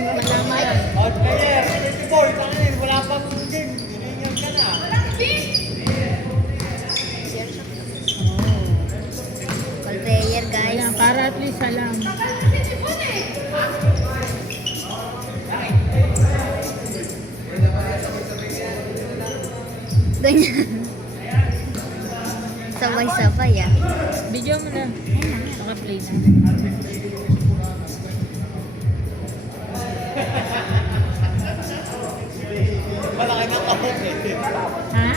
game malaman. Out player, 24, wala pang game. Hiningan ka na. Call player guys. Ayan, para at least alam. Ganyan. Sabay-sabay ah. Video mo na. Naka-play na. Malaki ng kahok eh. Ha?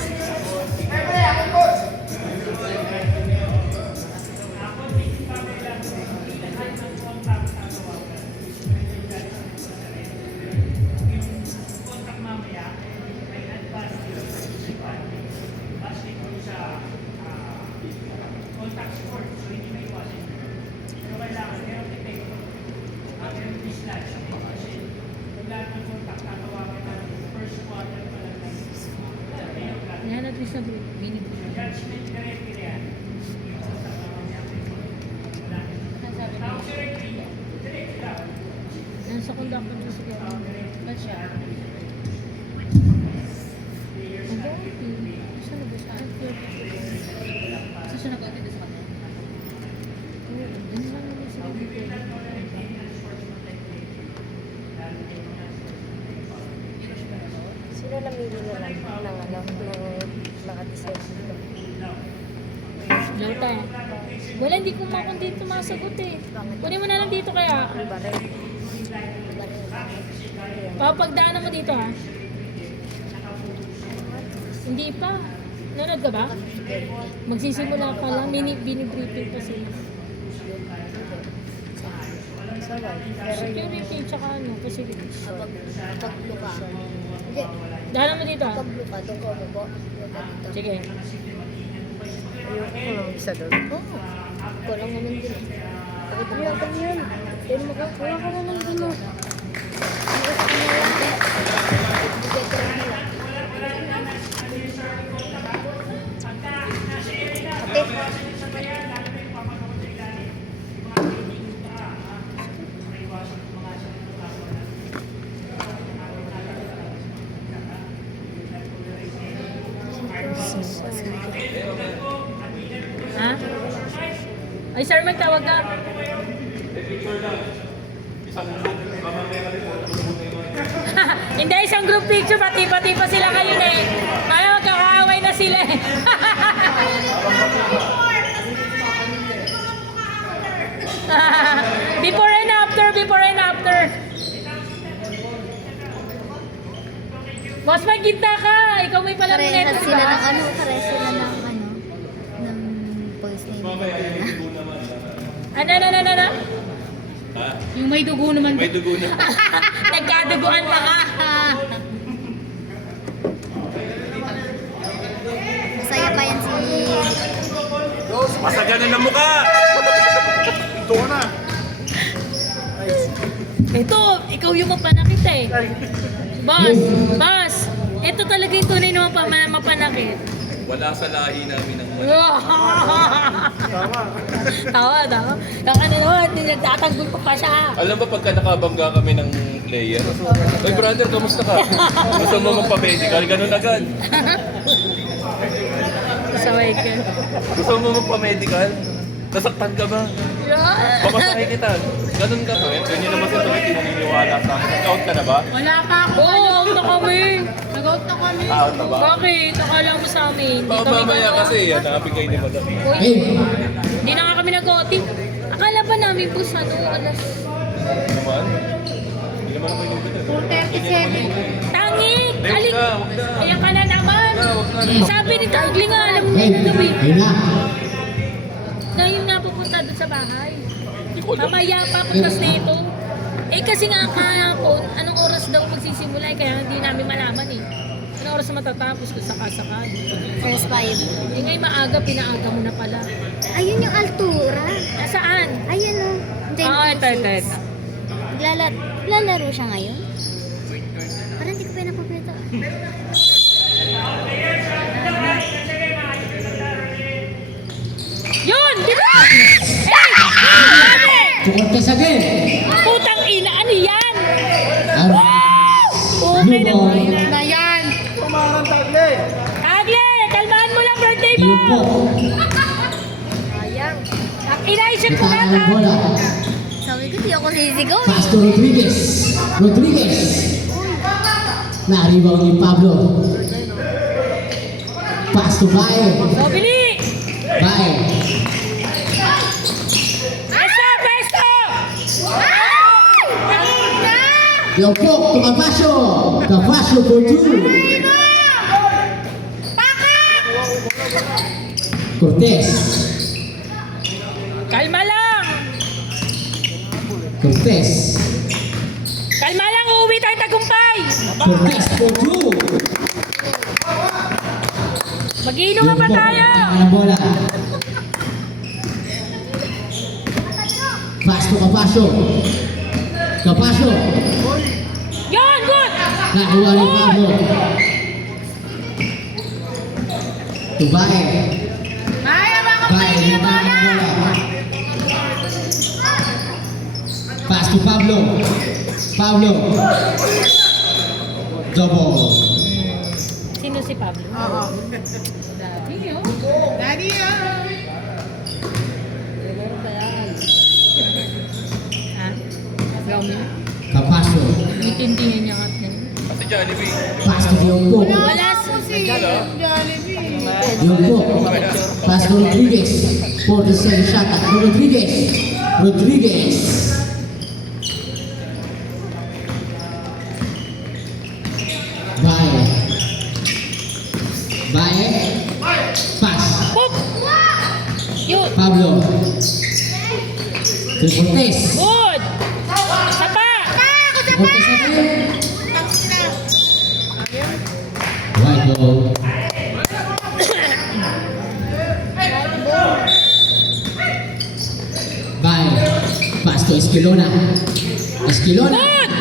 Yan at least na binig. Nasa conductor na siguro. Ba't siya? Saan na ba siya? Saan siya nag-attend sa kanya? Oo, dun lang naman sila dito. Sino namili na lang ng ano, ng mga design dito? Lauta. Wala, hindi ko dito masagot eh. Kunin mo na lang dito kaya. Baril. Papagdaanan mo dito ha. Hindi pa. Nanood ka ba? Magsisimula pa lang. Bini-briefing pa sila. Security tsaka ano, facilities. Kapag luka. Hindi. Daanan mo dito ha. Kapag luka, doon ko babo. Sige. Ayoko ko lang isa doon. Oo. Ako lang naman din. Ayoko yun. Then makakuha ka na lang din mo. Ayoko ko na lang. Bigay ko lang nila. Ate. Ha? Ay, sir, magtawag ka. Hindi, isang group picture. Pati-pati pa sila ngayon eh. Kaya magkakaaway na sila eh. Before and after, before and after. Boss, may gitna ka. Ikaw may pala Parehas sila ng ano, parehas sila ng ano, ng voice name. Ano? Yung may dugo naman. May dugo na. Nagkaduguan pa ka. Masaya pa yan si... Masagana ng mukha! Ito na. Ito, ikaw yung mapanakit eh. Boss, ito talaga yung tunay na mapanakit. Wala sa lahi namin ang Tawa. Kaka na naman, nagtatanggol pa siya. Alam ba pagka nakabangga kami ng player? Oy brother, kamusta ka? Gusto mo magpa-medical? Ganun agad. Saway ka. Gusto mo magpa-medical? Nasaktan ka ba? Papasahay kita. Ganun ka to eh. Ganyan naman sa tuloy tinaniniwala sa akin. Nag-out ka na ba? Wala pa ako. Oo, out na kami. Nag-out na kami. Out na ba? Bakit? Akala mo sa amin. Hindi Baka kami mamaya gano'n. kasi yan, nakabigay ni madam. Uy, hindi na nga kami nag-outing. Akala ba namin po sa alas... Naman? Hindi naman ako yung bitin. 4:37. Tangi! Huwag na, huwag na. Ayan ka na naman. Huwag na. Sabi ni Tangli nga, alam mo na gawin. Ayun na. Ngayon nga pupunta doon sa bahay. Hindi ko alam. Mamaya pa puntas dito. Eh kasi nga kahapon, anong oras daw magsisimula eh, kaya hindi namin malaman eh. Anong oras na matatapos kung sakasakal. First five. Eh ngayon maaga, pinaaga mo na pala. Ayun yung altura. Nasaan? Ayun o. Ito. Lalaro siya ngayon? Parang hindi ko pa napapalito. Yun! Di ba? Eh! Cortes again. Putang ina! Ano yan? Taglay na. ball. Na yan! Tumarang tagle! Taglay, kalmahan mo lang birthday mo. Diyon po. Sayang. Inaisip ko Kita na ang bola. Sabi ko, di ako sisigaw eh. Pass to Rodriguez. Rodriguez. Na-rebound ni Pablo. Pass to Bae. So, bili. Bae. Pesto! Diyon po to Cavasio. Cavasio for 2. Cortez. Kalma lang. Cortez. Kalma lang, uuwi tayo tagumpay. Cortez for 2. Mag-iinom pa tayo. Ang bola. Pass to Cavasio. Cavasio. Yon, good. Nakuha ni Pablo. To Bae. Bae, lipat ang bola. Pass to Pablo. Pablo. Double. Sino si Pablo? Daddy, Ha? Romy? Cavasio. Itindihan niya nga. Kasi Jollibee. Pass to Diongpo. Wala si Jollibee. Diongpo. Pass to Rodriguez. 47 shot at Rodriguez. Rodriguez. Bae. Bae. Pass. Book! Yun. Pablo. To Cortez. Good! Isa pa! Cortez natin. White ball. Bae. Pass to Esquilona. Esquilona. Good!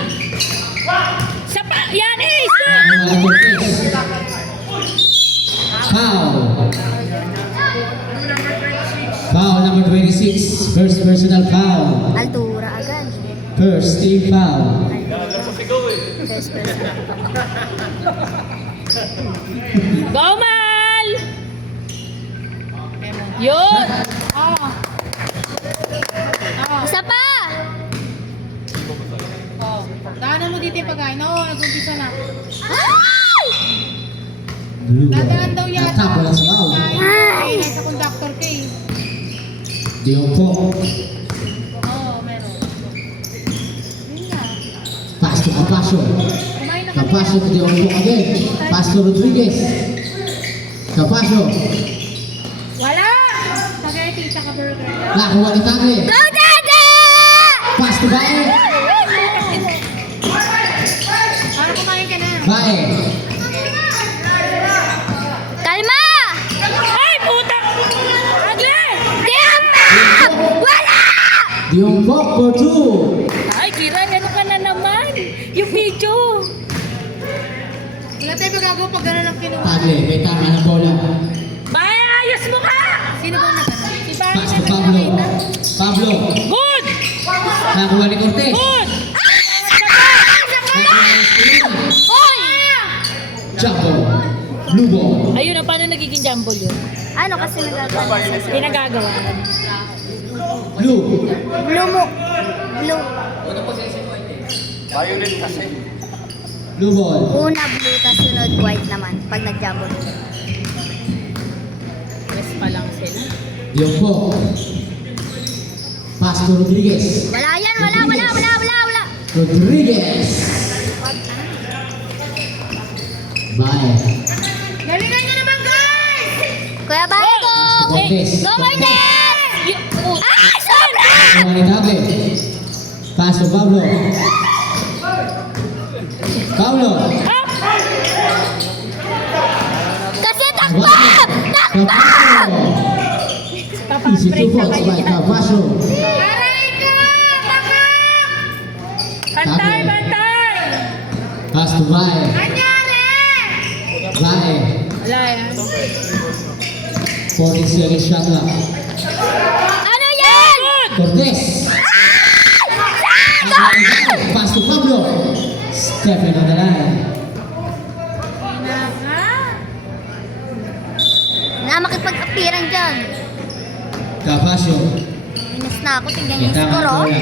Isa pa! Yan, ace! Good! Nakuha Cortez. Foul. Foul number 26. First personal foul. Altura agad. First team foul. First person. Baumal! Yun! Isa pa! Daanan mo dito yung pagkain. Oo, nag-umpisa na. Ay! Blue Dadaan daw ball. yata. Attack wala sa foul. Ay! Nasa conductor ka eh. Diongpo. Oo, meron. Yun na. Pass to Cavasio. Kumain na kami. Cavasio to Diongpo again. Pass to Rodriguez. Cavasio. Wala! Spaghetti, tsaka burger. Nakuha ni Tagle. Go, Dada! Pass to Bae. Para kumain ka na. Bae. Kalma! Ay, puta! Agle! Diamma! Wala! Diongpo for 2. Ay, Kira, ano ka na naman? Yung video. Wala tayo magagawa pag gano'n ang kinuha. Tagle. May tama ng bola. Bay, ayos mo ka! Sino ba nagano? Si Pass Bay. to Pablo. Pablo. Good! Nakuha ni Cortez. Good! Nakuha ni Esquilona. Hoy! Jumbo. Blue ball. Ayun, ang paano nagiging jumble yun? Ano kasi nagagawa sa Hindi nagagawa. Blue. Blue mo. Blue. Violet kasi. Blue ball. Una blue, tas sunod white naman. Pag nag-jumble. Press pa lang sila. Diongpo. Pass to Rodriguez. Wala yan, wala. Rodriguez. Bae. Galingan nyo naman, guys! Kuya Bae, go! Cortez. Go, Cortez! Ah, sobra! Nakuha ni Tagle. Pass to Pablo. Pablo. Up! Kasi takbo! Cavasio. Easy Papa-break to na points kayo by dyan. Cavasio. Aray ka! Baka! Bantay, bantay! Pass to Bae. Anyari! Bae. Wala yan. 40 seconds shot lang. Ano yan? Cortez. Pass to Pablo. Step in on the line. yan. Capasio. Minus na ako. Tignan yung Kita score, ang oh. bola.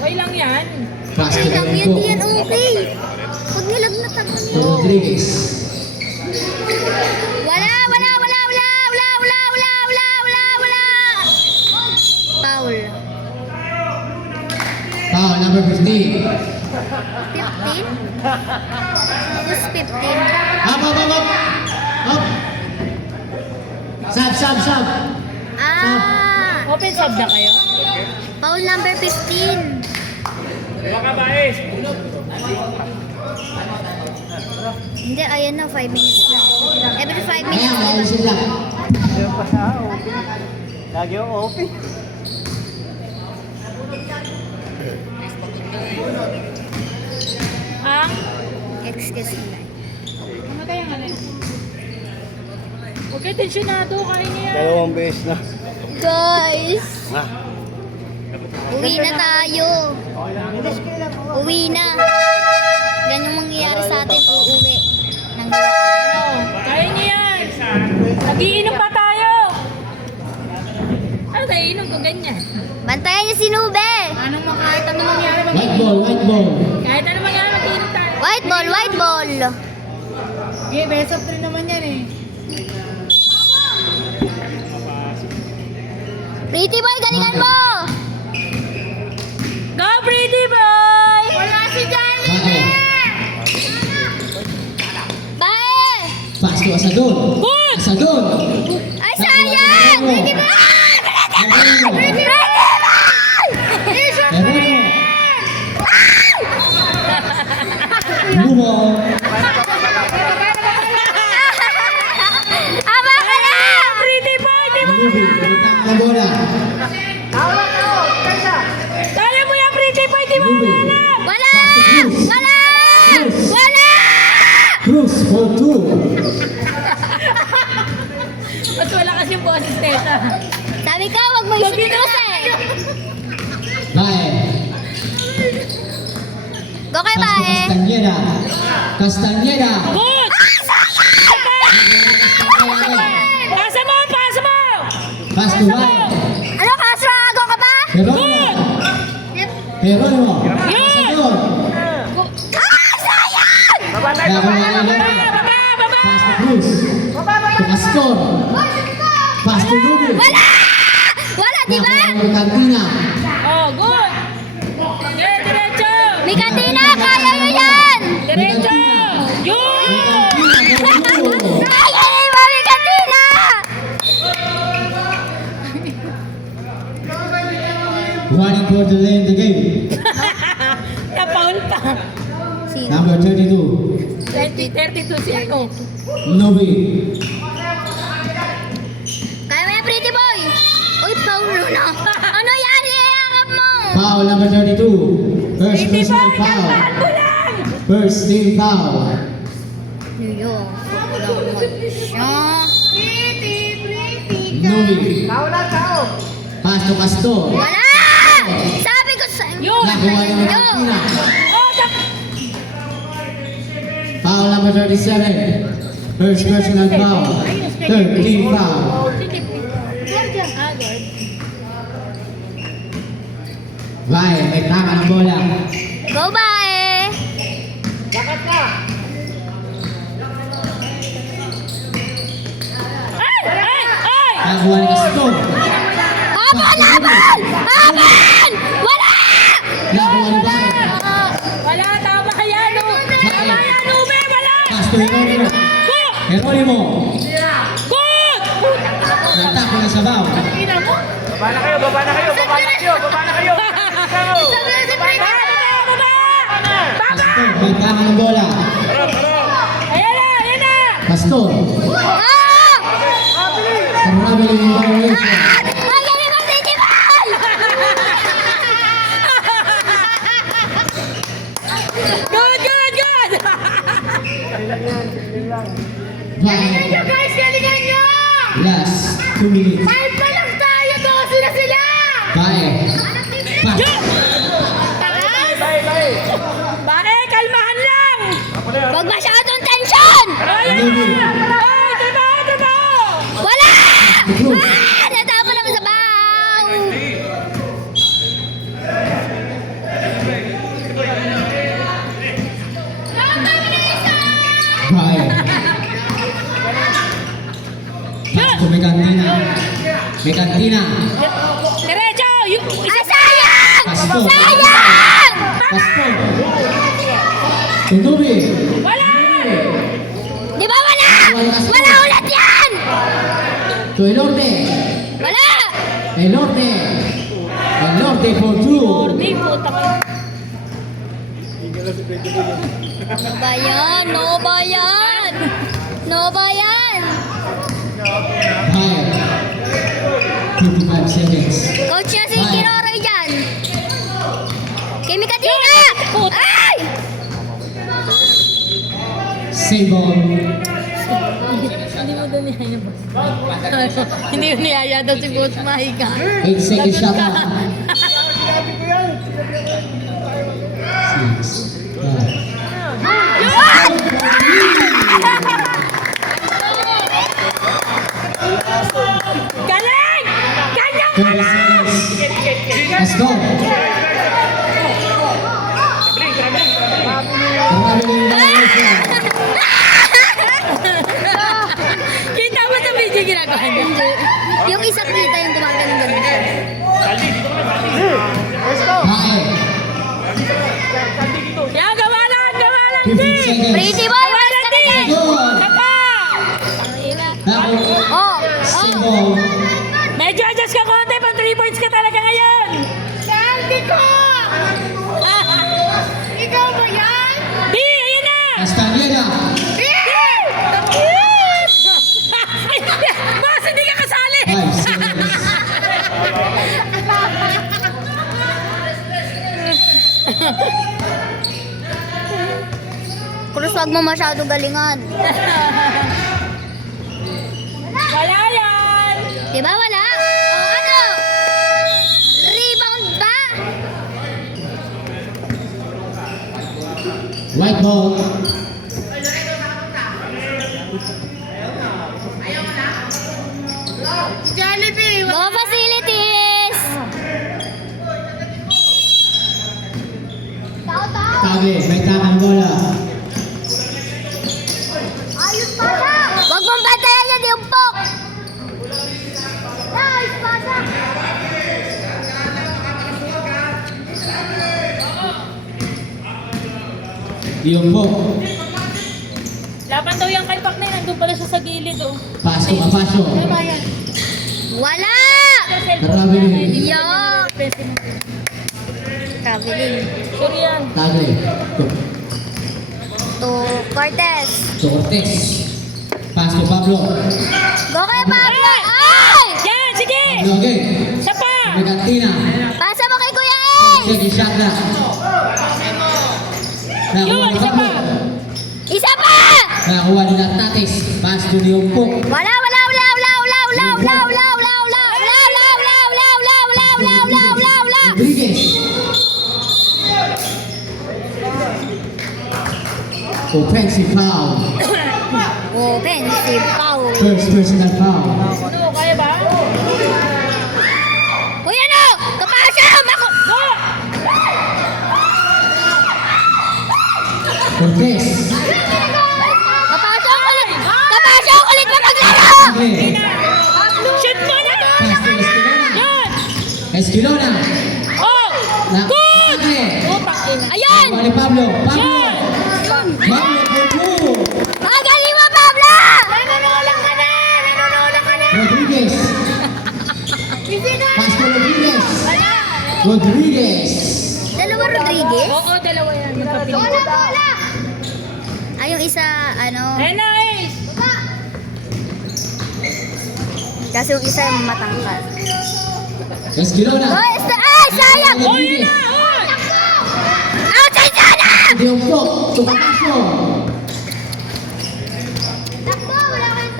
Okay lang yan. Pass to Okay lang yan, Rembo. di yan okay. Pag nilagnatan mo To yun. Rodriguez. Wala. Foul. Foul number 15. 15? Who's 15? Up. Up. Sub. Ah! Open sub na kayo? Foul number 15. Hindi, ayan na, 5 minutes lang. Every 5 minutes Ayan, na lang. ayusin lang. Ayaw pa sa open. Lagi yung open. Ang? Excuse me. Ano kaya nga lang? Huwag kayo tensyonado, kaya niya yan. Dalawang beses na. Guys! Ah. Uwi na tayo. Uwi na. Yan yung mangyayari sa atin, uuwi. Nang Kaya niya yan. Nagiinom pa tayo. Ano tayo inom ko ganyan? Bantayan niyo si Nube! Anong kahit ano mangyari White ball. Kahit ano mangyari mag-inom tayo. White ball! Okay, best of 3 naman yan eh. Pretty boy, galingan mo! Go, pretty boy! Wala si Johnny! Bye! Pass to Asadon. Good! Asadon. Ay, sayang! Pretty boy! Pretty boy! Lumo. Ama ka na! Pretty boy! Di ba? Lubi. Balitang ang bola. Kaya mo yan, pretty boy! Di ba? Lubi. Wala! Wala! Wala! Cruz for 2. Mas wala kasi yung boses neta. Sabi ka, huwag mo isinus eh! Bae. Go kay Pass to Bae! Castañeda. Good! Pasa mo! Pasa mo! Pass to Bae. Ano, Castro? Go ka ba? Jeronimo. Asadon. Ah, sayang! Baba! Pass to Cruz. To Castor. Pass to Lubi. Wala! Wala, di ba? Cantina. Oh, good! Okay, diretso! May kantina, kaya nyo yan! Diretso! Yun! Kaya nyo ba may kantina? Running for the lane the game. Napaul pa. Sino? Number 32. 32 si ano. Lubi. Kaya mo yan, pretty boy! Uy, Paulo na! Ano yan? Iyayakap mo! Foul number 32. First Pretty personal boy, foul. kalmahan mo lang! First team foul. Yun. Siya. Lubi. Pass to Castor. Wala! Sabi ko sa... Yun! Nakuha ng Yun! Cantina. Oh, Foul number 37. First personal foul. Third team foul. Bae, may tama ng bola. Go, Bae! Ay! Ay! Ay! Nakuha ni Castor. Habol! Habol! Habol! Wala! Nakuha ni Bae. Wala, tama kaya, no? Tama yan, Ube! Wala! Pass to Jeronimo. Good! Jeronimo. Good! Natako na sa bow. Baba na kayo, baba na kayo, baba na kayo, baba na kayo. Sabi na si Pretty Baba! Baba! Castor, may tama ng bola. Ayan na! Ayan na! Castor. Ah! Traveling violation. Ang galing ng Pretty Boy! Good! Good! Good! Bae. Guys, galingan nyo! Last 2 minutes. Five pa lang tayo! 12 na sila! Bae. Pass. Bakit? Kalmahan lang! Huwag masyadong tension! Ayan Lubi. na! Ay, trabaho! Trabaho! Improve. Natapon naman sa baw! Brian. Pass to Megantina. Megantina. Diretso! Yung isa Sayang! Pass to. Sayang! Pass to. Tutubi. Wala! Di ba wala? Wala ulit yan! To Elorte. Wala! Elorte. Elorte for two. Morning, puta ka. No ba yan? No ba yan? No ba yan? Brian. 55 seconds. Coach niya si Kinoroy dyan. Kimi Katina! Ay! Save on. Hindi mo doon niyaya, boss. Hindi mo niyaya daw si Boss Mahiga. 8 seconds shot na. 6, 5. Galing! Ganyan! 30 seconds. Let's go. Kita mo sa video ginagawa niya. Yung isang kita yung gumagano ganun. Brian. Yan, gawa lang, 15 G! seconds. Pretty boy! Gawa lang, G! Good. Sapa! Oh! Save Oh! on. Medyo adjust ka konti, pang 3 points ka talaga ngayon! Saldi ko! Ikaw ba yan? Di, ayun na! Castañeda. Boss, hindi ka kasali! 5 seconds. Cruz, wag mo masyado galingan. Wala yan! Di ba wala? O ano? Rebound ba? White ball. Go facilities! Tabi. May takang bola. Wag mong bantayan yan yung pok! Nice, pasa! Diompo. Laban daw yung kalpak na yun, nandun pala siya sa gilid, oh. Paso Capasio. Wala! Traveling. Yo! Traveling. Sure yan. Tagle. To Cortez. To Cortez. Pass to Pablo. Go kay Pablo! Ay! Yan, sige! Pablo again. Isa pa! Megantina. Pasa mo kay Kuya Second shot na. Nakakuha ni Pablo. Isa pa! Nakakuha ni Natatis. Pass to Diompo. Wala, wala, wala, wala, wala, wala, wala, wala, wala, wala, wala, wala, wala, wala, wala, wala, wala, wala, wala, wala. Rodriguez. Offensive foul. Offensive foul. First personal foul. Ano, kaya ba? Uy, ano? Kapasya! Mako! Go! Cortez. Kapasya ang kulit! Kapasya ang kulit mo maglaro! Tagle. Shoot mo na! Pass to Esquilona. Yan! Esquilona. Oh! Na. Good! Tagle. Utang ina. Ayun! Nakakuha ni Pablo. Pablo. Yan! Pablo for two. Magaling mo, Pablo! Nanunulang ka na! Nanunulang ka na! Rodriguez. Pass to Rodriguez. Rodriguez. Dalawa Rodriguez? Oo, dalawa yan. Magkapili. Bola! Ay, yung isa, ano... Ay, nice! Kasi yung isa yung matangkad. Esquilona. Ay, sayang! Oh, yun na! Oh! Outside sana! Diompo. To Capasio.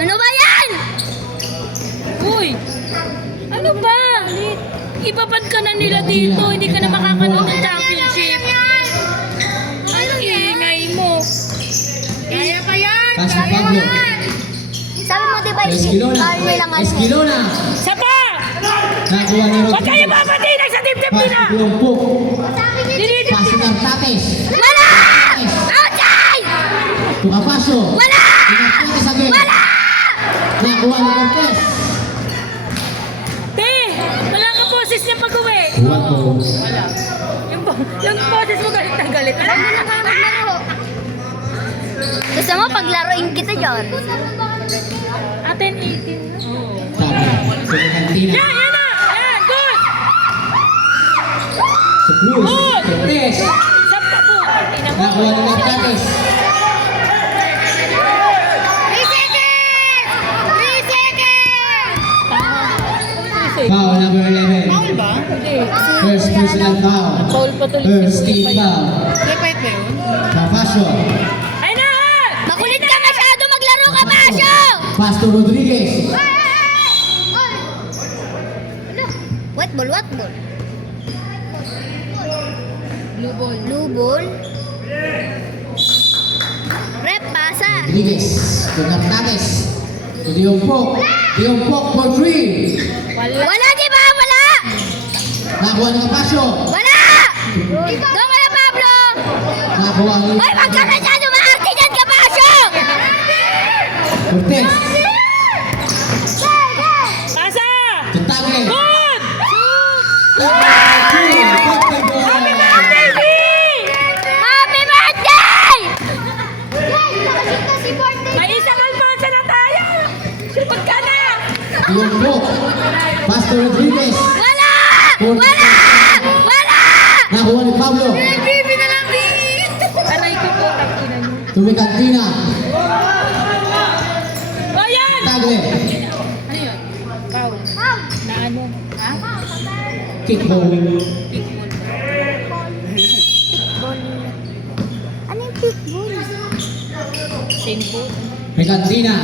Ano ba yan? Uy! Ano ba? Ipapan ka na nila dito. Hindi ka na makakanood ng championship. Ang ingay mo. Kaya pa yan! Pass to Pablo. Sabi mo, di ba Esquilona. Esquilona. Isa pa! Nakuha ni Huwag kayo Rodriguez. mapatinag sa dibdib Pass nila! to Tiongpok. Dinidib! Pass to Nartates. Wala! Outside! To Capacio. Wala! Nartates again. Wala! Nakuha ni Cortez. Te! Wala ka boses niya pag-uwi! One to. Wala. Yung boses mo galit na galit. Ano na kayo maglaro? Gusto mo paglaruin kita dyan? Aten 18 na. Tama. Sa kantina. Yan! Yan na! Yan! Good! Sa Cruz. Cortez. Sampa po! Ina mo. Nakuha ni Nartates. 3 seconds! 3 seconds! Foul number 11. Hindi. First personal foul. Foul pa tuloy First team foul. Capacio. Ay na! Makulit ka masyado maglaro ka, Basyo! Pass to Rodriguez. What ball? What ball? Blue ball. Blue ball? Rep, pasa. Rodriguez. To Nartates. To Tiongpok. Tiongpok for 3. Wala, di ba? Wala! Nakuha ni Capacio. Wala! Go kaya, Pablo! Nakuha ni Hoy, wag ka masyado maarte dyan, Kabasyo! Cortez. Pasa! To Tagle. Good! Happy birthday! May isang alpansa na tayo! Huwag ka na! Tiongpok. Pass to Rodriguez. Wala! Wala! Wala! Nakuha ni Pablo. Bibi na lang, Bibi! Aray ko po, takina niyo. To Cantina. O yan! Tagle. Ano yun? Foul. Na ano? Ha? Kick ball. Ano yung pickball? Same boat. Cantina.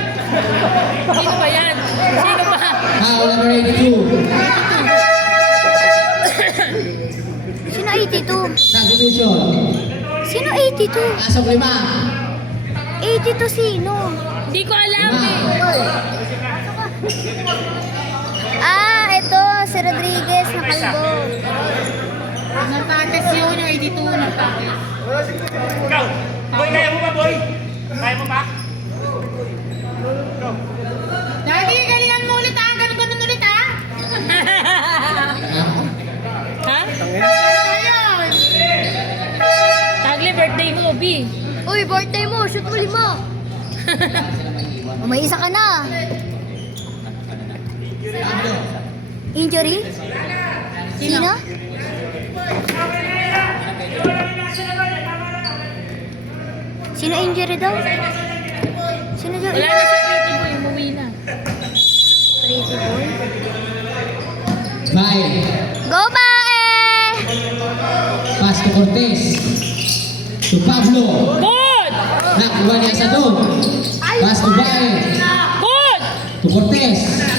Sino ba yan? Sino ba? Foul number 82. Sino 82? Substitution. Sino 82? Pasok 5. 82 sino? Hindi ko alam eh. Ah, ito, si Rodriguez na kalbo. Nartates yun, yung 82 Nartates. Ikaw! Boy, kaya mo ba, boy? Kaya mo ba? Daddy, galingan mo ulit ah. Ganun ulit ah. Ha? Tagle, birthday mo, B. Uy, birthday mo, shoot mo 5. May isa ka na. Injury? Sino? Sino injury daw? Sino daw? Wala na sa pretty boy, umuwi na. Pretty boy. Bye. Go, Bae! Pass to Cortez. To Pablo. Good! Nakuha niya sa doon. Pass to Bae. Good! To Cortez.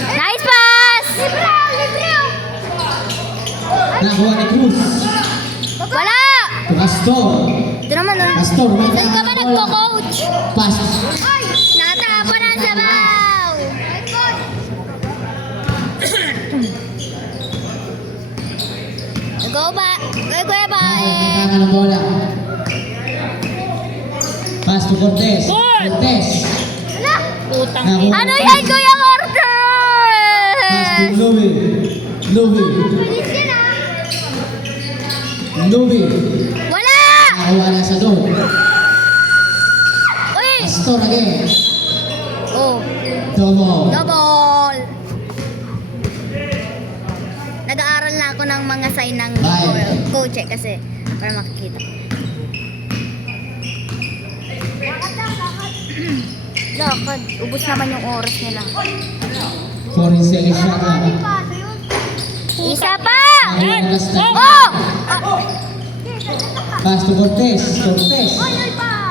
Nice pass! Libre! Libre! Nakuha ni Cruz. Wala! To Castor. Ito naman, no? Castor. May Saan ka ba bola. nagko-coach? Pass. Ay! Natapon ang sabaw! Go ba? Go, Kuya Bae! Nakakita ng bola. Pass to Cortez. Good. Cortez. Wala! Putang Nakuha. ina. Ano yan, Kuya Pass to Cortez? Louie. Louie. Louie. Wala! Nakuha niya sa doon. Uy! Castor again. Oh, Domo. double! Nag-aaral na ako ng mga sign ng Bye. coach eh, kasi para makikita. Lakad. Ubus naman yung oras nila. Foreign seconds shot na. Isa pa! Nakuha niya last time. Oh! Pass to Cortez. Cortez.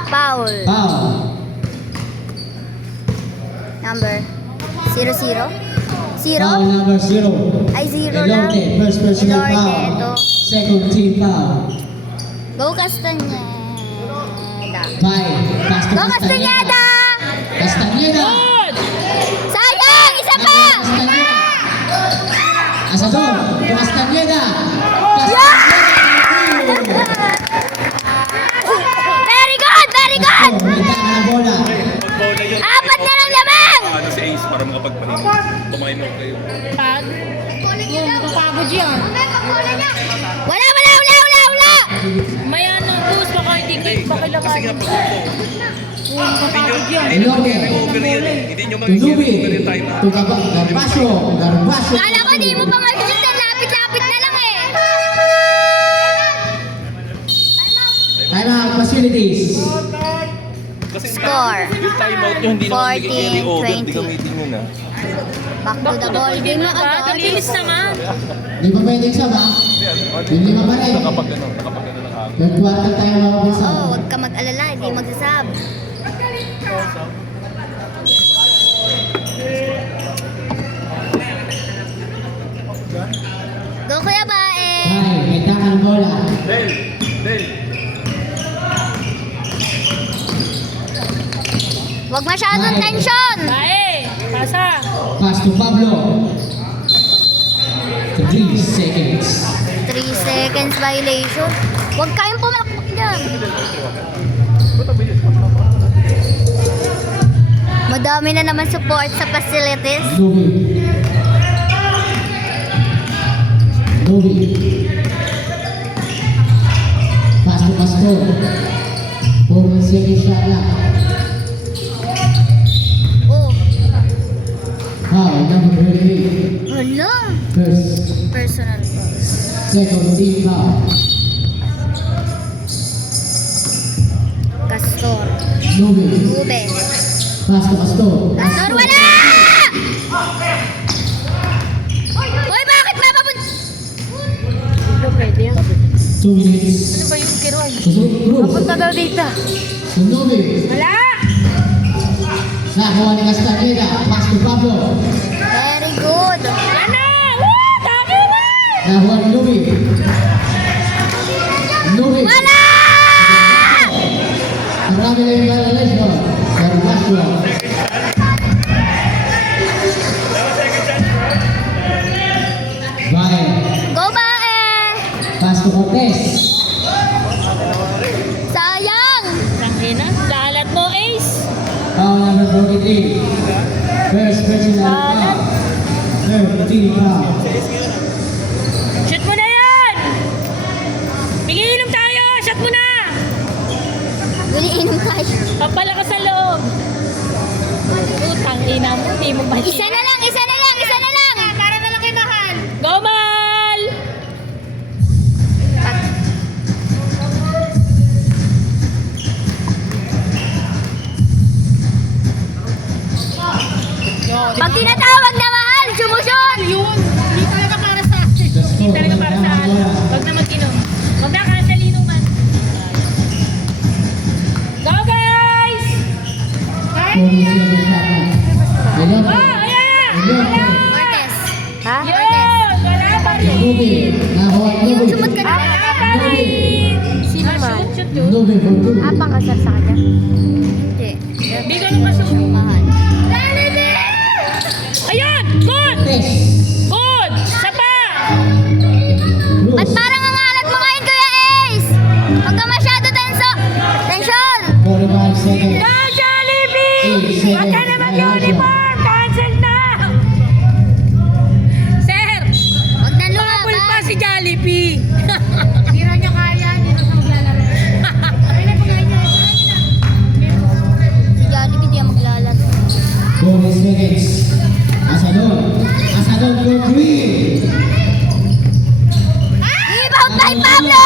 Foul. Foul. Number 0-0. Zero? Foul number 0. Ay, 0 lang. Elorte, first personal Elorte, foul. ito. Second team foul. Go Castaneda. 5. Pass to Go Castaneda! Castaneda. Good! Sayang! Isa pa! Castaneda. Asador. To Castaneda. Very good! Very good! Bintana ng bola. Pag-bola yun. Apat na lang lamang! Ano si Ace para makapagpahinga. Kumain mo kayo. Pag. Yung nakapagod yan. Wala, wala, wala, wala, wala! May ano, boost baka hindi kayo Kasi nga pakilakain. po. Hindi nyo Elote. mag-over yan eh. Hindi nyo Tunubi. mag-over yung time. To Garbacio. Garbacio. Kala ko di mo pa mag-shoot. Lapit-lapit na lang eh. Timeout facilities. Kasi Score. yung timeout nyo, hindi naman 14, carry over. 20. Hindi gamitin nyo na. Back to the ball game na Ba? agad. Ang bilis naman. Di pa pwedeng saba. Yung lima pa rin. Nakapag ano ng hangin. Third quarter tayo mababasa. Oh, huwag ka mag-alala. Hindi magsasab. Go Kuya Bae! Ay, bintana ng bola. Del! Del! Huwag masyadong tension! Bae! Pasa! Pass to Pablo. 3 seconds. 3 seconds violation. Huwag kayong pumalakpak dyan. Madami na naman support sa facilities. Nubi. Nubi. Pass to Pastor. 4 seconds shot lang. Oh, Foul number 38. hala. First, Personal. second team foul. Castor. Nubi. Ube. Pass to Pastor. Castor, wala! Hoy, bakit mapapunta? Ano pwede yan? 2 minutes. Ano ba yung kiroy? Susunod Cruz. Punta daw dito. To Nubi. Wala! Nakuha ni Castaneda. Pass to Pablo. Very good. Ano? Woo! Dami na! Nakuha ni Nubi. Nubi. Wala! Marami na yung violation. Garbacio. Bae. Go Bae! Pass to Cortez. Sayang! Tangina, lalat mo, Ace. Foul number 43. First personal foul. Third team foul. Shoot mo na yan! Pigiinom tayo! Shoot mo na! Guliinom tayo. Papalakas sa loob. Utang ina mo, hindi mo ba? Isa na lang, isa na lang, isa na lang! Para na lang kay Mahal. Go, Mal! Pag tinatawag na Mahal, sumusyon! Hindi talaga para sa akin. Hindi talaga para sa akin. Huwag na mag-inom. Huwag na cancel inuman. Go, guys! 47 shot lang. Elote. Oh, ayan! Elote. Cortez. Ha? Yun! Wala pa rin! Nubi. Nakuha ni Yung Nubi. sumot ka na. Wala pa rin! Sino man? Shoot, shoot, shoot. Nubi for 2. Apang kasar sa kanya? Hindi. Bigyan mo ka shoot. Mahal. Ayun! Good! Cortez. Good! Sapa! Cruz. Ba't parang ang alat mo ngayon, Kuya Ace? Huwag ka masyado tension! 45 seconds. Go, Jollibee! Huwag ka na mag-uniform! Cancel na! Sir! Huwag na Pabul pa lumaban. si Jollibee! Hindi na niya kaya, hindi na siya maglalaro. Si Jollibee di ang maglalaro. 40 seconds. Asador. Asador for 3. Rebound by Pablo!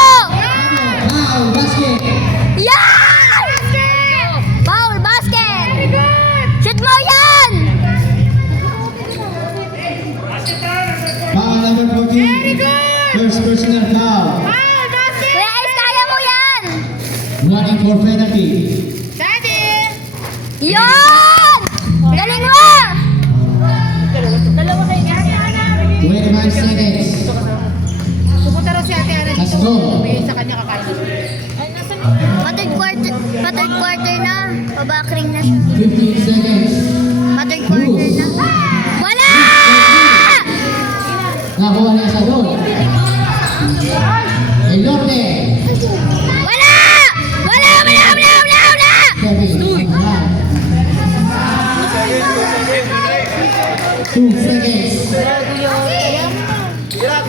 Foul basket. Yan! Foul basket! Shoot mo yan! Foul number 14. First personal foul. Kuya Ace, kaya mo yan! Running for penalty. Yan! Galing mo! Dalawa kayo nga. 25 seconds. Pupunta raw si Ate Ana dito. Let's go. Sabihin sa kanya kakain. Naka-crack na siya. 15 seconds. Third quarter na. Wala! Nakuha niya sa doon. Elote. Wala! Wala! Wala! Wala! Wala! Wala! Kevin. 2 seconds. Tira!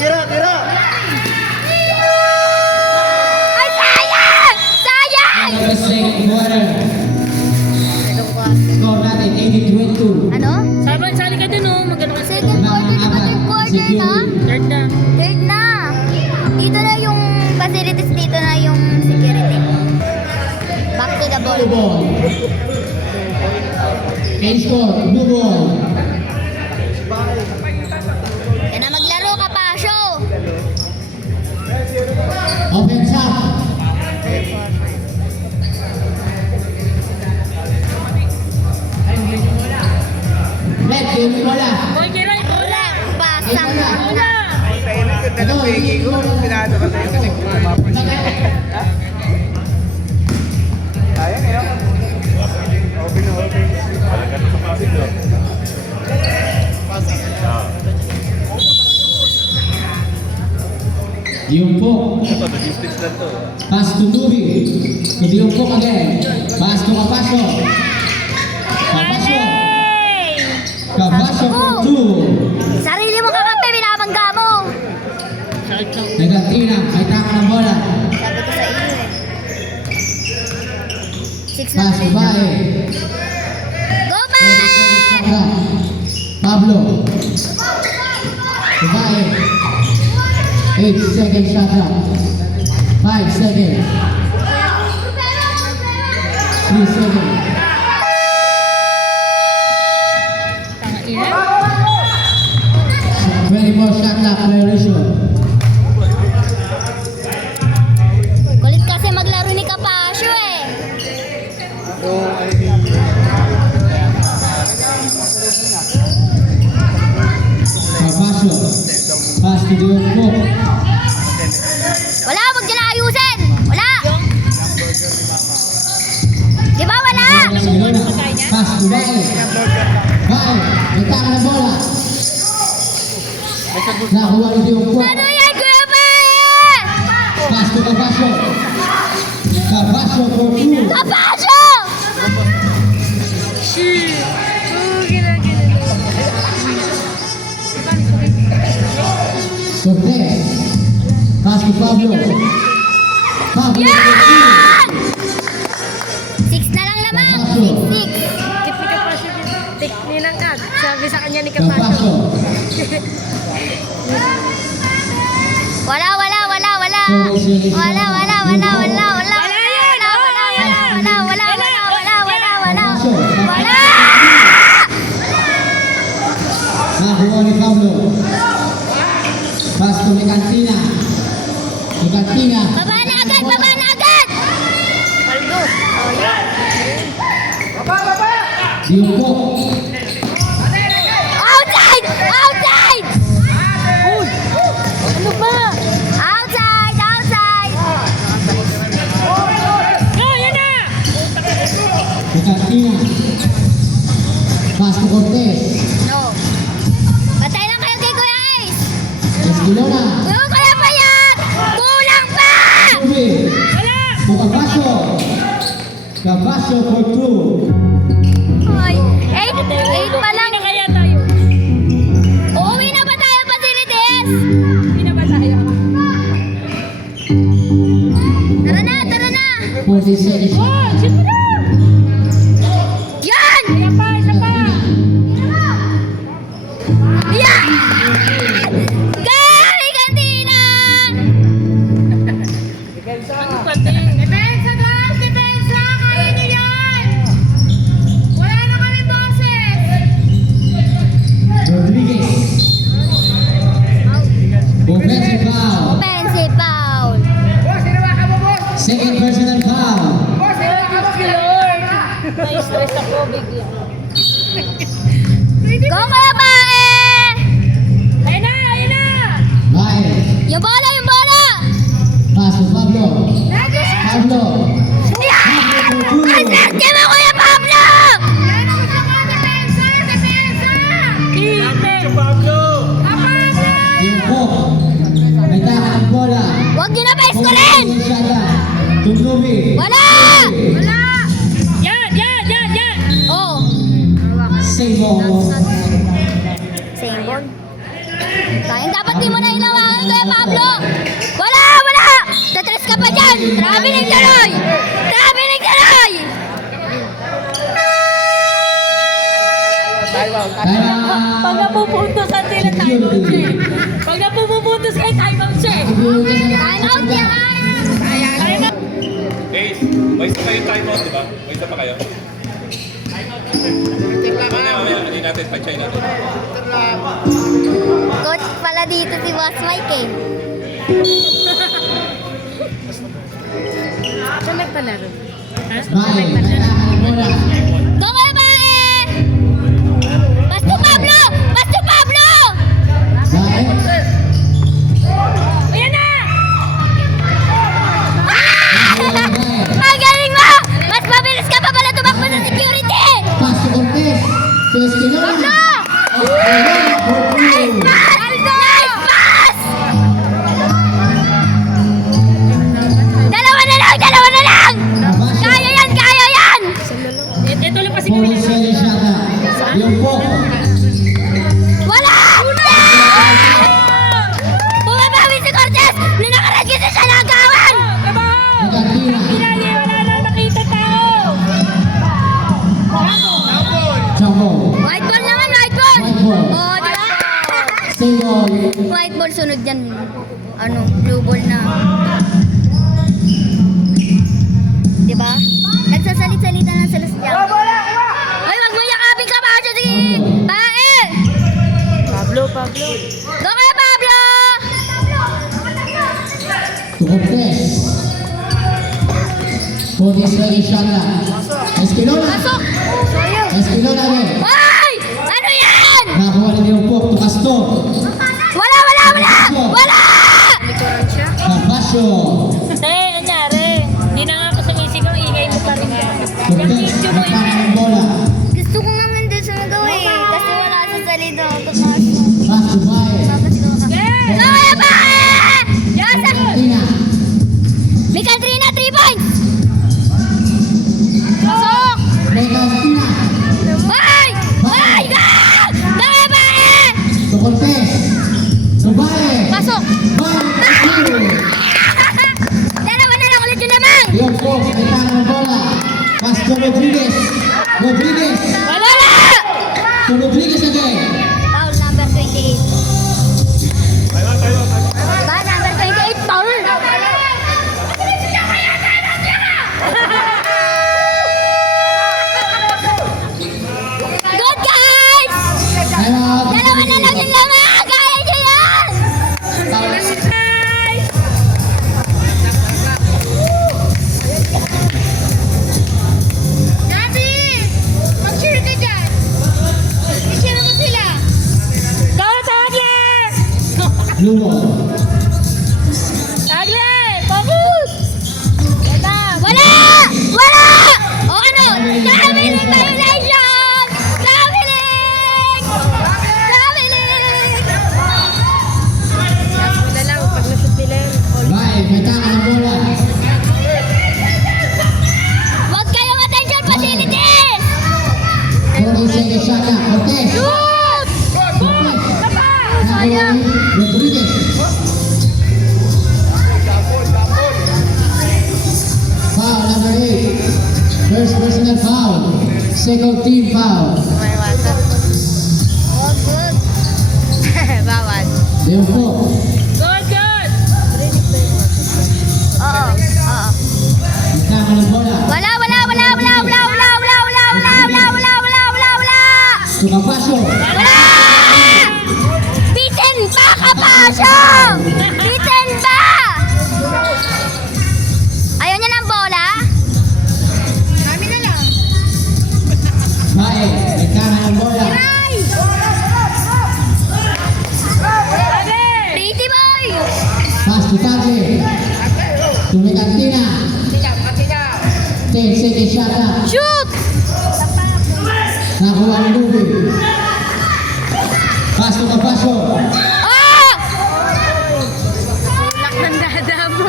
Ay, sayang! Sayang! Number second quarter. Score natin 80-22. Ano? Sali ka din oh, magano ka. Second quarter, di ba third quarter na? Third na. Third na. Dito na yung facilities, dito na yung security. Back to the ball. Blue ball. End score, blue ball. Yan na maglaro ka pa, show! Offense up. Red, game wala. Boy, kaya lang. Wala, pasang na. Wala. Ito, Diumpok. Ito, logistics na to. Pass to Tubi. To Diumpok again. Pass to Capacio. Capacio. Hey! Capacio for 2. Sarili mo kakampi, binabangga mo. Sakit lang. Negatina. May taka ng bola. Sabi ko sa iyo eh. 6 na Pass to tuloy na. Bae. Go, man! Pablo. To Bae. 8 seconds shot clock. 5 seconds. 3 seconds. Tanga ina. 24 shot clock violation. Kulit kasi maglaro ni Capasio eh. Capacio. Pass to Diumpok. Wala, huwag niyo na ayusin. Wala. Di ba wala? Barcelona. Pass to Bae. Bae. May taka ng bola. Nakuha ni Diumpok. Ano yan, Kuya Bae? Pass to Capacio. Capacio for 2. Capasio! Cortez. Pass to Pablo. Pablo. Yan! 6 na lang lamang. 6-6. Tip ni Kapasyo. Tik nilang ka. Sabi sa kanya ni Capacio. Kapasyo. Wala, wala, wala, wala. Wala, wala, wala, wala, wala. Wala yan! Wala, wala, wala, wala, wala, wala, wala, wala. Wala! Nakuha ni Pablo. Pass to Nicantina. Nicantina. Baba na agad, baba na agad! Paldo. Oh, yan. Diumpok. Outside! Outside! Ano ba? Outside! Outside! Oh, yan na! Nicantina. Pass to Cortez. No. Patay lang kayo kay Kuya Ace. Esquilona. Kuya Payat! Kulang pa! Tubi. Wala! To Capacio. Capacio for 2. Ay, 8 pa lang. Na kaya tayo. Uuwi na ba tayo, facilities? Hindi na ba tayo? Tara na, tara na! 40 seconds. Oh, shoot mo na! Yan! Kaya pa, isa pa! Yan! Kaya kantina! Ano pa din? Depensa, guys! Depensa! Kaya niyo yan! Wala na kami boses! Rodriguez. Offensive foul. Offensive foul! Second personal foul. Wala Yung po. May taka ng bola. Huwag nyo na pa iskorin! Tuglubi. Wala! Wala! Yan! Oo. Save ball. Same ball. Sayang dapat di mo na inawakan, Kuya Pablo! Wala! Wala! Tatres ka pa dyan! Traveling tuloy! Traveling tuloy! Pag napupuntos ang sila time out siya eh. Pag napupuntos kay time out siya eh. Time out yan! Guys, may isa kayo time out, di ba? May isa pa kayo? Mamaya, hindi natin, pa-try natin. Coach pala dito si Boss Mike eh. Siya nagpalaro. Bye. May taka ng bola. Go Kuya Bae! Basto Pablo! Basto Pablo! Bye. Ayan na! Ang galing mo! Mas mabilis ka pa pala tumakbo sa security! Pass to Cortez. To Espinola. Nice pass! Nice pass! Dalawa na lang! Dalawa na lang! Kaya yan! Kaya yan! Ito lang pa si Puro sa'yo siya ka. Yung po. Wala! Bumabawi si Cortez! Ninakarat kasi siya ng gawan! May kantina. Pinali, wala nang nakita tao! Jumbo. White ball naman! White ball! White ball. Oh, diba? Save ball. White ball sunod yan. Ano? Blue ball na. Diba? Nagsasalit-salita na sila sa dyan. Ay, wag mo yakapin ka ba siya si Bae! Pablo. Go kaya Pablo! To Cortez. Puro sa'yo siya ka. Espinola. Pasok! Espinola rin. Ay! Ano yan? Nakuha rin yung po. To Castor. Wala! Wala! Wala! Wala! Nabasyo. Eh, anyari? Hindi na nga ako sumisigaw, ingay mo pa rin yan. Yung Cortez. video mo May taka ng bola. Gusto ko nga nandun sa magawa eh. Kasi wala sa salida. Pass to Bae. Go kaya Bae! Yasa! Tina. May Katrina, 3 points! Pasok! May kantina. Ay! Ay! Go! Go kaya Bae! To Cortez. To Bae. Pasok! Bae. Dalawa na lang ulit yun naman! Yung po. May taka ng bola. Pass to Rodriguez. Rodriguez. Wala! To Rodriguez again. Foul number 28. Ba, number 28, foul! Good guys! Time out. Dalawa na lang yung lamang! Kaya nyo yan! Daddy! Mag-cheer ka dyan! I-cheer mo sila! Go, Tagle! Blue ball. Tagle! Focus! Ganda! Wala! Wala! O ano? Traveling violation! Traveling! Traveling! Wala lang, pag nashoot nila yun. Bae. May taka ng bola. Huwag kayong attention facilities! Puro sa'yo siya ka. Cortez. Shoot! Nakuha rin Rodriguez. Foul number 8. First personal foul. Second team foul. Oh, good. Bawal. Yung po. Good! Oo. Oo. May taka ng bola. Wala! Wala! Wala! Wala! Wala! Wala! Wala! Wala! Wala! Wala! Wala! Wala! Wala! Wala! To Capasio. Wala! Bitin ba, Kapasyo? Bitin ba? Ayaw niya ng bola? Kami na lang. Bae. May taka ng bola. Pretty boy! Pass to Tagle. To may kantina. 10 seconds siya ka. Shoot! Nakuha ni Lubi. Pass Pass to Capacio. Oh! Tulak ng dada mo.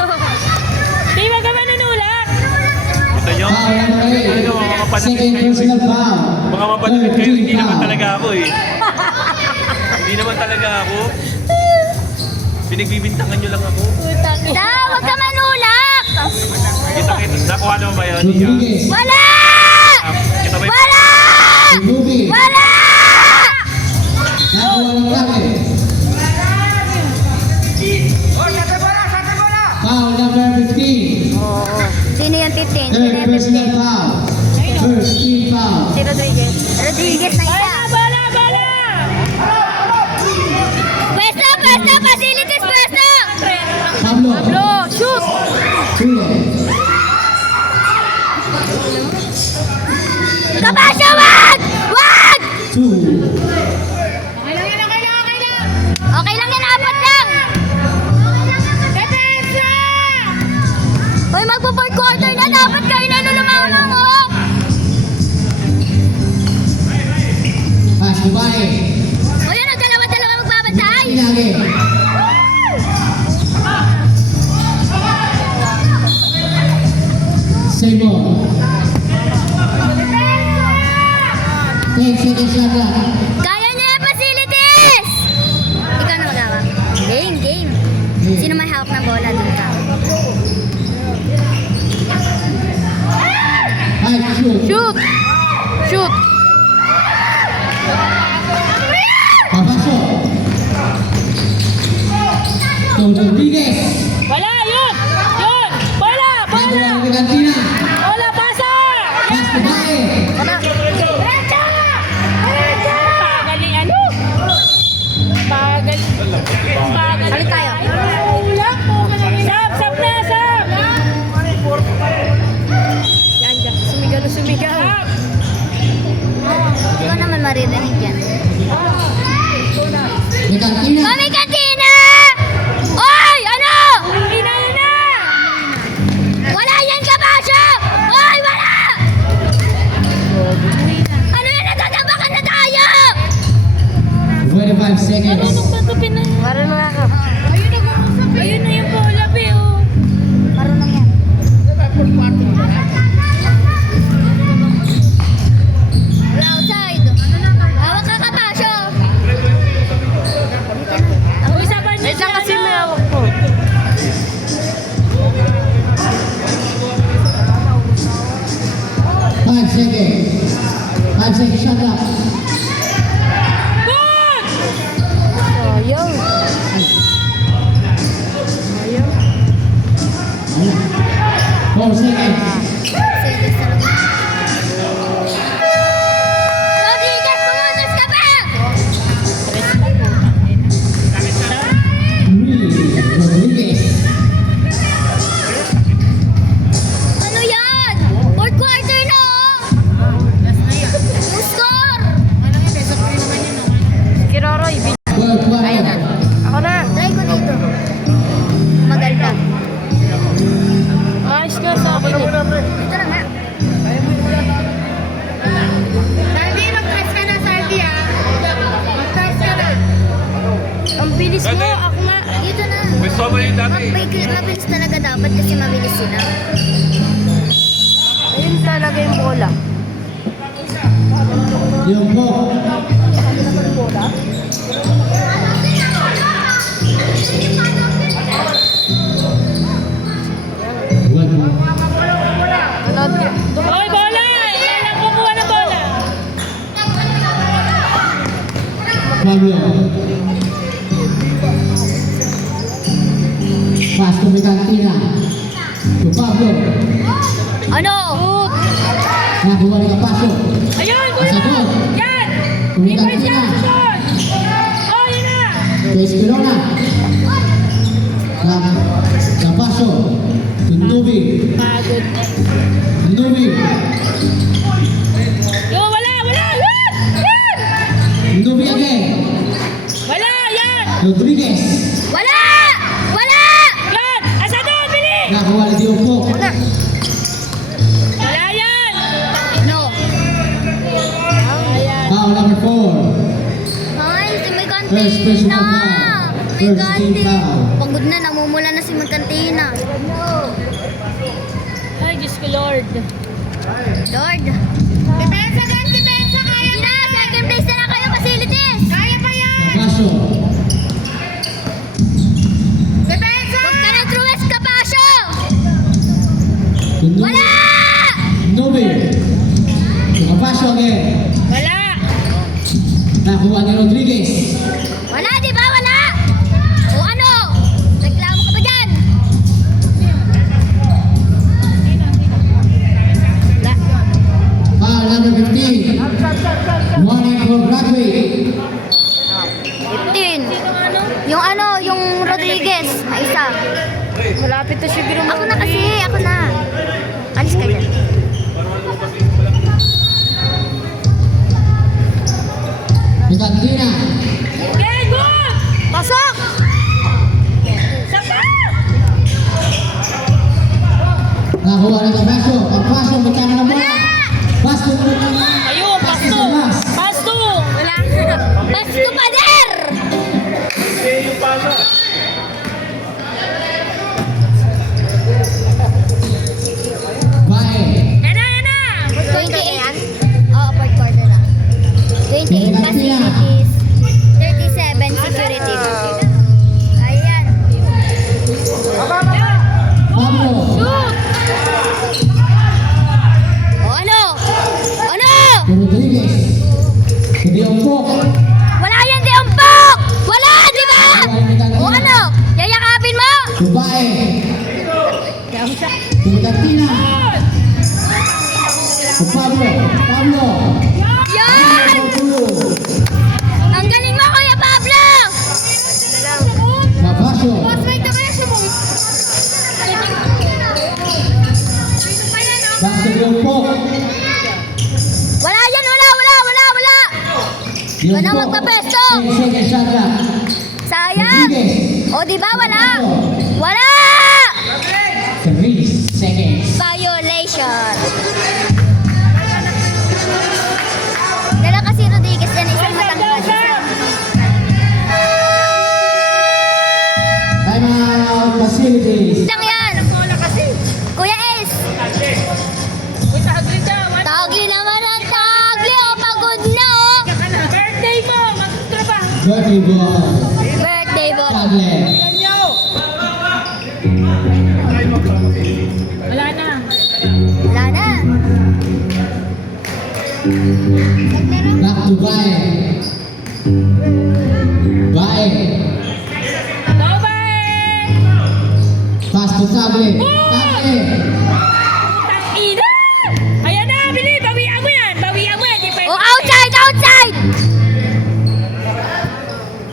Di ba ka manunulak? Ito yung Foul number 8. Ano, mga mapanakit Second kayo. personal foul. Mga mapanakit kayo, hindi Third naman foul. talaga ako eh. Hindi naman talaga ako. Pinagbibintangan nyo lang ako. Da, huwag ka manulak! Kita-kita. Nakuha naman ba yun? Rodriguez. Wala! Kita ba yun? Wala! Tunubi. Wala! Nakuha ng racket. Foul number 15. Sino yung 15? Sino Third yung personal 15? foul. First team foul. Si Rodriguez. Rodriguez na isa. Bola, bola! Pwesto, pwesto, facilities, pwesto! Pablo. Shoot! Chule. Kapasyo, wag! Wag! 2. Okay lang yan, apat lang! Hoy, magpo-fourth quarter na, dapat kayo na lulumangon, oh! Pass to Bale. O yan, ang dalawa-dalawa magbabantay! Inage. Seymour. 10 seconds lang lang. Kaya niya yung facilities! Ikaw na magawa. Game, game. Sino may hawak ng bola dun ka? Ay, shoot. Shoot! Shoot! Papasok. Tom Rodriguez. Wala, yun! Yun! Bola! Bola! Nakuha ng Cantina. Bola, pasa! Pass to Bale. Pagaling ano? Pagaling. Pagaling. Balik tayo. Sab! Sab na! Sab! Yan, yan. Sumigaw na sumigaw. Ikaw naman maririnig yan. May Cantina. Mami Katina! Oy! Ano? Ina na! Wala yan, Kapasyo! Oy! Wala! Ano yan? Natatabakan na tayo! 45 seconds. Tutupin na. Marunong ako. Ayun na yung bola, be, oh. Marunong yan. Outside. Hawak ka, Kapasyo. Usapan niyo siya, kasi may hawak ko. 5 seconds. 5 seconds shot clock. Good! Sayang. 4 seconds. Serious talaga. Rodriguez, pumuntos ka pa! 3. Rodriguez. Ano yan? Fourth quarter na, oh! Yung score! Kiroroy, 12 quarter. ako na. Try ko dito. Maganda. Ayos ka sa akin. Dito na nga. Saldi, mag-press ka na, Saldi, ah. Mag-press ka na. Ang bilis mo, ako nga. Dito na. May soba yung dati. Mabilis talaga dapat kasi mabilis sila. Ayun talaga yung bola. Yung po. One. Hoy, bola! Yan ang kukuha ng bola. Pablo. Pass to Cantina. To Pablo. Ano? Nakuha ni Capacio. Ayun, kuya! Sabon. Yan! Kumitan Defense na. yan, Sabon! Oh, yun na! To Espirona. Capacio. To Nubi. Pagod. Nubi. Yo, wala! Wala! Yan! Yan! Nubi again. Wala! Yan! Rodriguez. Wala! Wala! Yan! Asa doon, bili! Nakuha ni Diompo. Wala yan! No. Ayan. Foul number 4. Ay, si may First personal foul. First team foul. Pagod na, namumula na si Mercantina. Ay, Diyos ko, Lord. Lord. Depensa din, depensa. Kaya Sige na, second place na lang kayo, facilities. Kaya pa yan. Capasio. Depensa. Huwag ka ng truest, Capasio. Tundo. Wala! Nobe. Capasio again. Wala. Nakuha ni Rodriguez. Wala, di ba? Wala! O ano? Reklamo ka ba dyan? Wala. Foul number 15. Warning for Broadway. 15. Yung yung Rodriguez, na isa. Malapit na siguro mo. Ako na kasi, ako na. Alis ka dyan. Mercantina. Okay, good! Pasok! Sapa! Nakuha ni Capasio. Capasio, may tama na bola. Pasto na bola. Ayun, pasto! Pasto! Wala. Basto pader! Hindi yung pasa. Bae. Yan na! 28. Oo, fourth quarter na. 28 facilities. 37 security. Ayan. Pablo. O ano? Ano? Rodriguez. Diompo. Wala yan, di umpok! Wala, di ba? O ano? Yayakapin mo? Bae. Mercantina. Pablo. Pablo. Yan! Pablo. Ang galing mo, Kuya Pablo! Capasio. Wait na kayo mo. Back to Diompo. Wala yan, wala! Ikaw na magpapesto! 10 seconds shot clock. Sayang! Rodriguez. O, di ba? Wala! Wala! 3 seconds. Violation! Dala kasi Rodriguez yan, isang matangkad. Time out facilities. Lang yan! Kuya Ace! Uy, tagli ka! Tagli naman ang tagli! O, pagod na o! Birthday mo! Magtrabaho! Dirty ball. Birthday ball! Tagle. Wala na. Wala na! Back to Bae. Bae. Go, bye! Pass to Tagle. Tagle. Tangina! Ayan na, Bili! Bawian mo yan! Bawian mo yan! Di pa O, outside! Outside!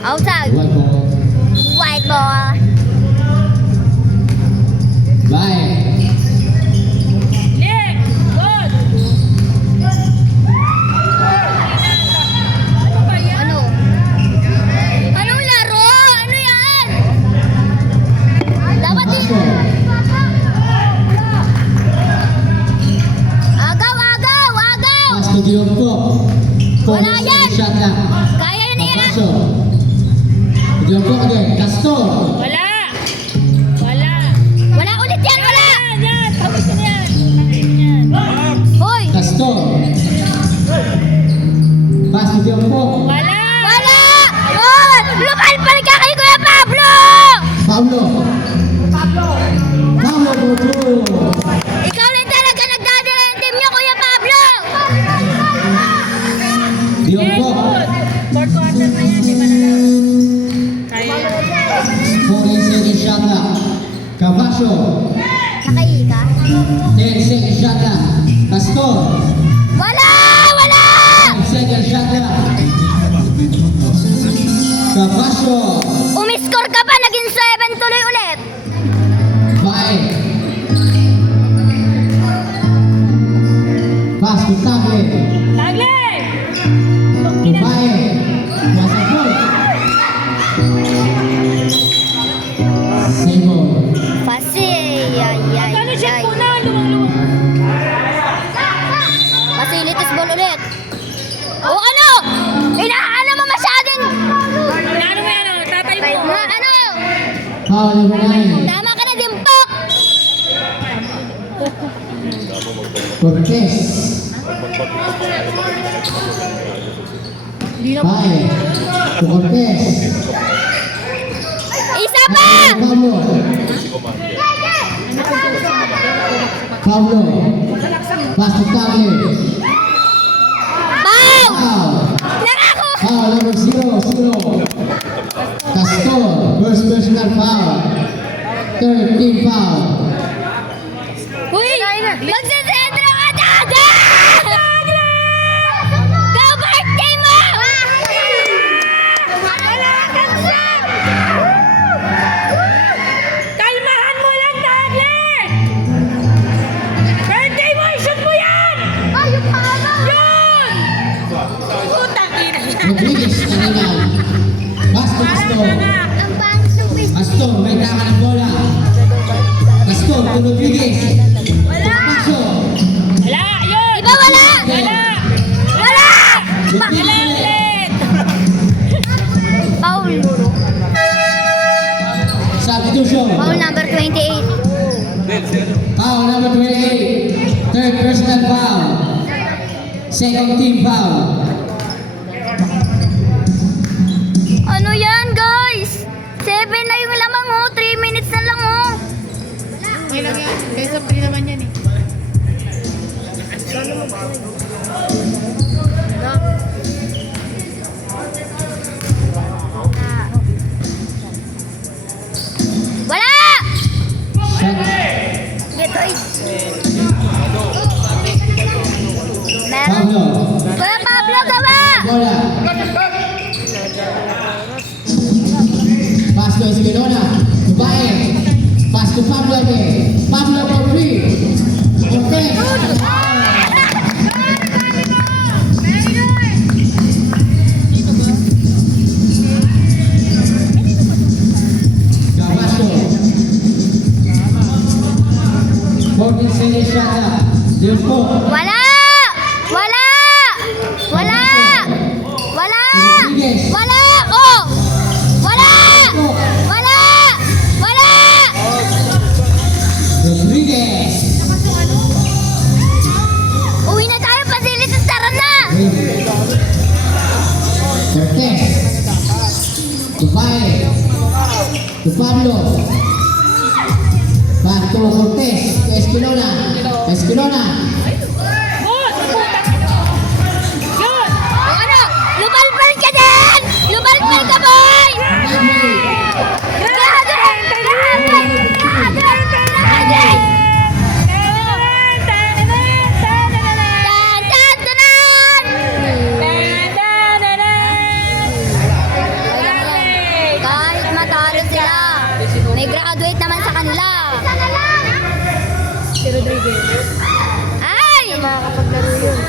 Outside! White ball. White ball! Bae. Nick! Good! Ano ba yan? Ano? Anong laro? Ano yan? Dapat din. Capasio. Agaw, agaw, agaw! Pass to Diompo. Wala yan. Shot clock. Kaya yun yan. Capasio. Diompo again. Castor. Wala! Wala! Wala ulit yan, wala! Yan! Yan! Tapos na yan! Yan! Hoy! Castor. Pass to Diompo. Wala! Wala! Oh! Lumalpal ka kay Kuya Pablo! Pablo. Pablo. Pablo. Ikaw lang talaga nagdadala ng team niyo, Kuya Pablo! Diompo. Good! Fourth quarter na yan, di ba na lang? Kaya. 14 seconds shot clock. Capasio. Nakaika? 10 seconds shot clock. Castor. Wala! Wala! 5 seconds shot clock. Capasio. Umiscore ka pa, naging 7 tuloy ulit. Bae. Pass to Tagle. Tagle! To Bae. Nasa goal. Same ball. Pasi, ay. Ano siya po na? Luwang-luwang. Facilities ball ulit. O ano? Inaano mo masyadong Foul number 9. Tama ka na, Dimpok! Cortez. 5 to Cortez. Isa pa! Pablo. Pablo. Pass to Tagle. Foul! Foul. Nangako! Foul number 0. Castor. First personal foul. Third team foul. Uy! Magsasentro ka dada! Go birthday mo! Wala kang shot! Kalmahan mo lang, Tagle! Birthday mo, i-shoot mo yan! Ay, yung pama! Yun! Putang ina yan! Rodriguez. Kanina. Pass to Castor. Ang pangit ng face. Castor. May taka ng bola. Castor to Rodriguez. Pasok. Wala! Yun! Iba wala! Wala! Wala! Wala ulit! Foul. Substitution. Foul number 28. Foul number 28. Third personal foul. Second team foul. Ano yan, guys? 7 na yung lamang, oh. 3 minutes na lang, oh. Okay lang yan. Guys, free naman yan eh. Wala! Shot. Meron. Pablo. Wala, Pablo, gawa! Bola. Pass to Espinola. Babae. Pass to Pablo again. Pablo for free. Cortez. Gabasco. 14 seconds shot up. Diospo. Wala! Wala! Wala! Wala! Wala! Oh! Wala! Wala! Wala! Rodriguez. Uwi na tayo, Basilitas, tara na! Cortez. Babae. To Pablo. Back to Cortez. To Espinola. Espinola. Yun! Ano? Lumalpal ka din! Lumalpal ka, boy! Kahit matalo sila, may graduate naman sa kanila. Si Rodriguez. Ay! Makakapaglaro yun.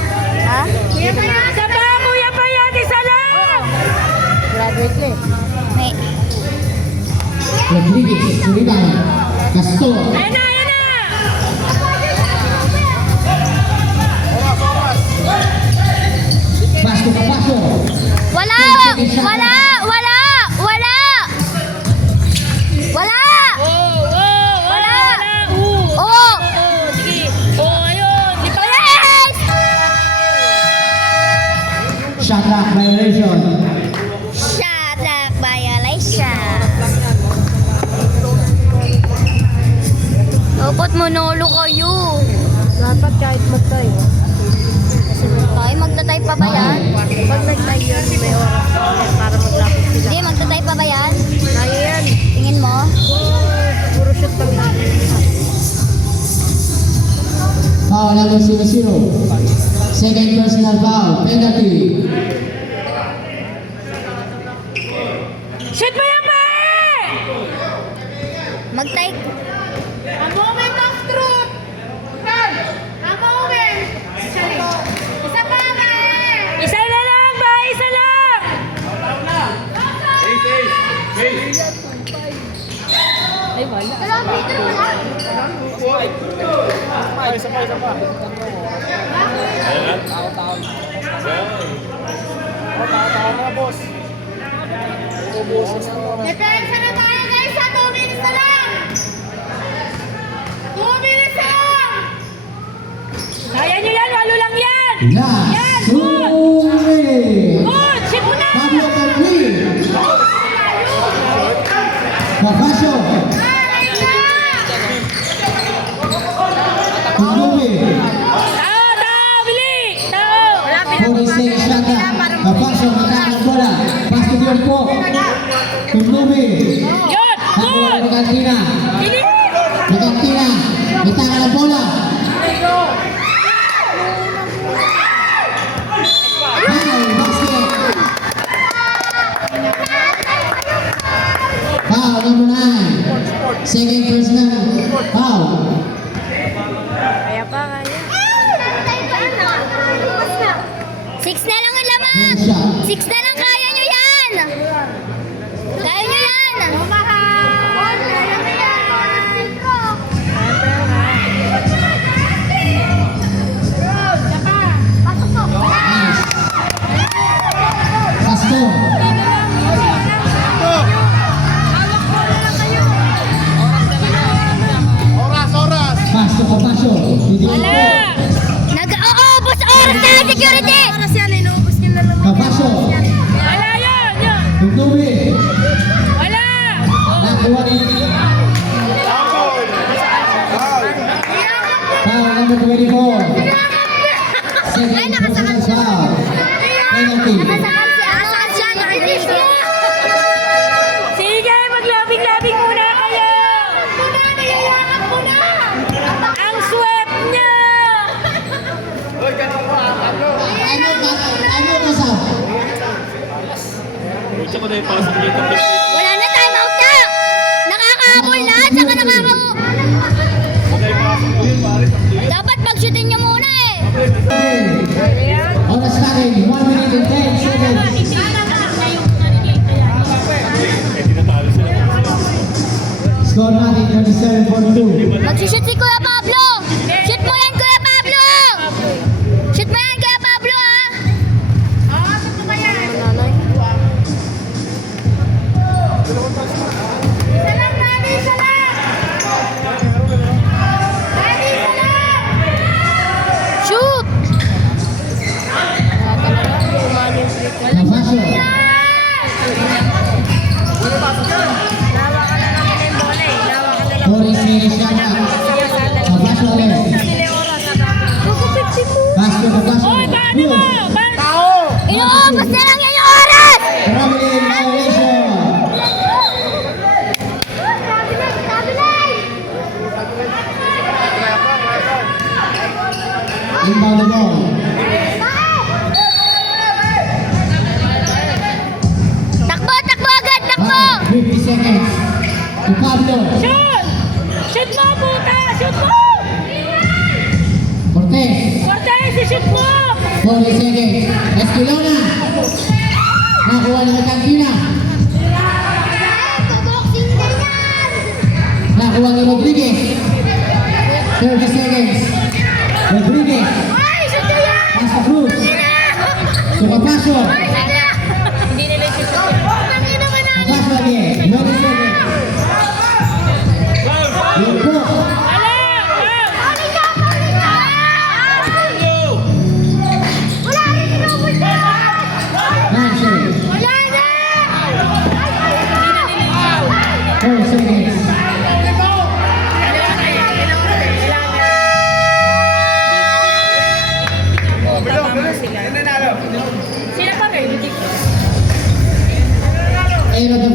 Ha? Isa pa, Kuya Bayat, isa lang! Graduate na eh. May... Rodriguez. Rebound. Castor. Ayan na, ayan na! Pass to Capasso. Wala! Wala! Wala! Wala! Wala! Wala! Oo! Sige! Ayun! Di pa Yes! Shot clock violation. Shot clock violation. Dapat manolo kayo. Dapat kahit magtay. Magtatay pa ba yan? Pag nagtay yun, may oras para mag-lapit sila. Hindi, magtatay pa ba yan? Kaya yan. Tingin mo? Puro shoot pa lang. Foul number 0. Second personal foul. Penalty. Shoot mo yan, Bae! Magtay. A moment of truth! A moment! Isa pa ba eh? Isa na lang, Bae! Isa lang! Ay, wala. Depensa na tayo guys sa 2 minutes Last. Suri. Good! Shoot mo na! Pablo complete. Papasok. Tuloy. Tao! Tao! Bili! Tao! 40 seconds lang na. Papasok, mataas ang bola. Pass to Dion po. Tuloy. Yun! Nakuha Good! ni Cantina. Bili! Ni Cantina. Bitangan ang bola. Foul, basket. Foul, number 9. Second personal foul. Kaya pa, kaya. 6 na lang ang laman. Hand shot. 6 na lang, kaya nyo yan. Kaya nyo yan. Mahal. Kaya nyo yan. Pasok po. Nice. Pasto. Pasto ka paso. Hindi po. Nag-uubos oras na security. Oras yan, inuubos nyo na lang. Kapaso. Wala yun! Yun! Tuloy. Wala! Nakuha ni. Foul number 24. Second personal foul. Penalty. Nakasakal siya, nakadress siya. Sige! Maglabing-labing muna kayo! Nayayakap mo na. Ang sweat niya! Ano ka sa? Gusto ko na yung pasok dito. Wala na, time out na. Nakakahabol na, saka nakakamu. Dapat pag-shootin nyo muna eh. Oras natin, 1 minute and 10 seconds. Score natin 37-42. Mag-shoot si Kuya Pablo. Shoot mo yan, Kuya Pablo. Shoot mo yan, Kuya Pablo, ha. Shoot mo ba yan? Isa lang, Daddy, isa lang. Daddy, isa lang. Shoot. Kapaso. Boris finish lang na. Kapaso ulit. Pasto, kapaso. Hoy! Paano mo? Inuubos na lang yan yung oras. Traveling violation. Inbound the ball. Takbo, takbo agad, takbo. 50 seconds. To Pablo. Shoot! Shoot mo, puta! Shoot mo! Cortez. Cortez, shoot mo! 40 seconds. Esquilona. Nakuha ni Cantina. Nakuha ni Rodriguez. 30 seconds. Rodriguez. Pasa Cruz. Sukapaso. Hindi nila shoot. Kapaso lagi. 20 seconds. Yun po. Wala! Nancy. 4 seconds. Sila pa rin. End of the